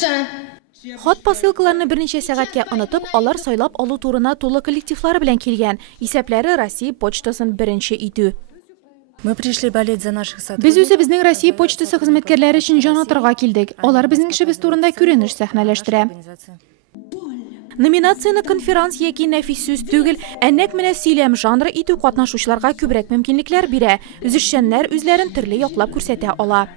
дальше. Хат посылкаларны берничә сәгатькә онытып, алар сайлап алу турына тулы коллективлары белән килгән. Исәпләре Россия почтасын беренче итү. Мы пришли болеть за наших сотрудников. Без үзебезнең Россия почтасы хезмәткәрләре өчен җан атырга килдек. Алар безнең эшебез турында күренеш сәхнәләштерә. Номинацияны конферанс яки нәфис сүз түгел, әннәк менә сөйләм жанры итү катнашучыларга күбрәк мөмкинлекләр бирә. Үзешчәннәр үзләрен төрле яклап күрсәтә ала.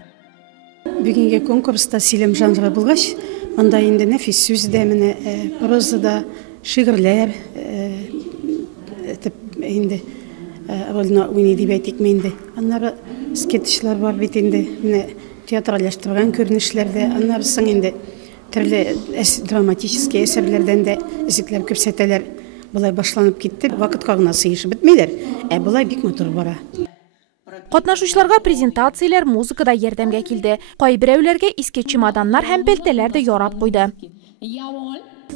Бүгенге конкурста сөйләм жанры булгач, анда инде нәфис сүз дә, менә прозада, шигырьләр, инде рольне уйный дип әйтик инде. Аннары скетчлар бар бит инде, менә театральлаштырган күренешләрдә, аннары соң инде төрле драматический әсәрләрдән дә изекләр күрсәтәләр. Булай башланып китте, вакытка гына сыешып бетмәйләр, булай бик матур бара. Катнашучыларга презентацияләр, музыка да ярдәмгә килде. Кайберәүләргә иске чемоданнар һәм пелтәләр дә ярап куйды.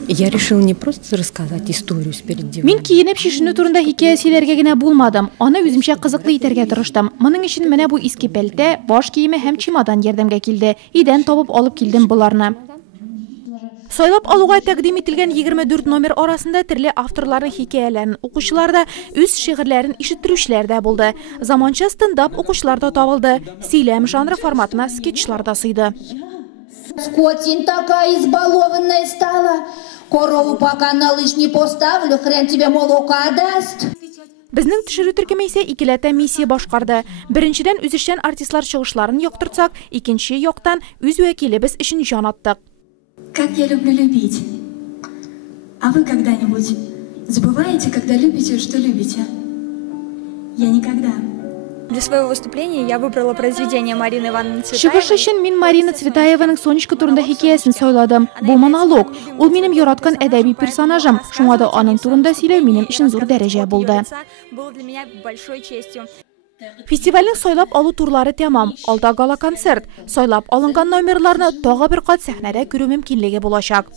Я решил не просто рассказать историю перед диваном. Мин киенеп шишенү турында хикәя сөйләргә генә булмадым. Аны үземчә кызыклы итәргә тырыштым. Моның өчен менә бу иске пәлтә, баш киеме һәм чемодан ярдәмгә килде. Идән табып алып килдем буларны. Сайлап алуга тәкъдим ителгән 24 номер арасында төрле авторларның хикәяләрен укучылар да, үз шигырьләрен ишеттерүчеләр дә булды. Заманча стендап укучылар да табылды. Сөйләм жанры форматына скетчлар да сыйды. Скотин такая избалованная стала. Корову пока на лыж не поставлю, хрен тебе молока даст. Безнең төшерү төркеме исә икеләтә миссия башкарды. Беренчедән үзешчән артистлар чыгышларын яктыртсак, икенче яктан үз вәкилебез өчен җан аттык. Как я люблю любить. А вы когда-нибудь забываете, когда любите, что любите? Я никогда. Для своего выступления я выбрала произведение Марины Ивановны Цветаевой. Чыгыш өчен мин Марина Цветаеваның Сонечка турында хикәясен сайладым. Бу монолог. Ул минем яраткан әдәби персонажым. Шуңа да аның турында сөйләү минем өчен зур дәрәҗә булды. Было для меня большой честью. Фестивальнең сайлап алу турлары тәмам. Алда гала концерт. Сайлап алынган номерларны тагы бер кат сәхнәдә күрү мөмкинлеге булачак.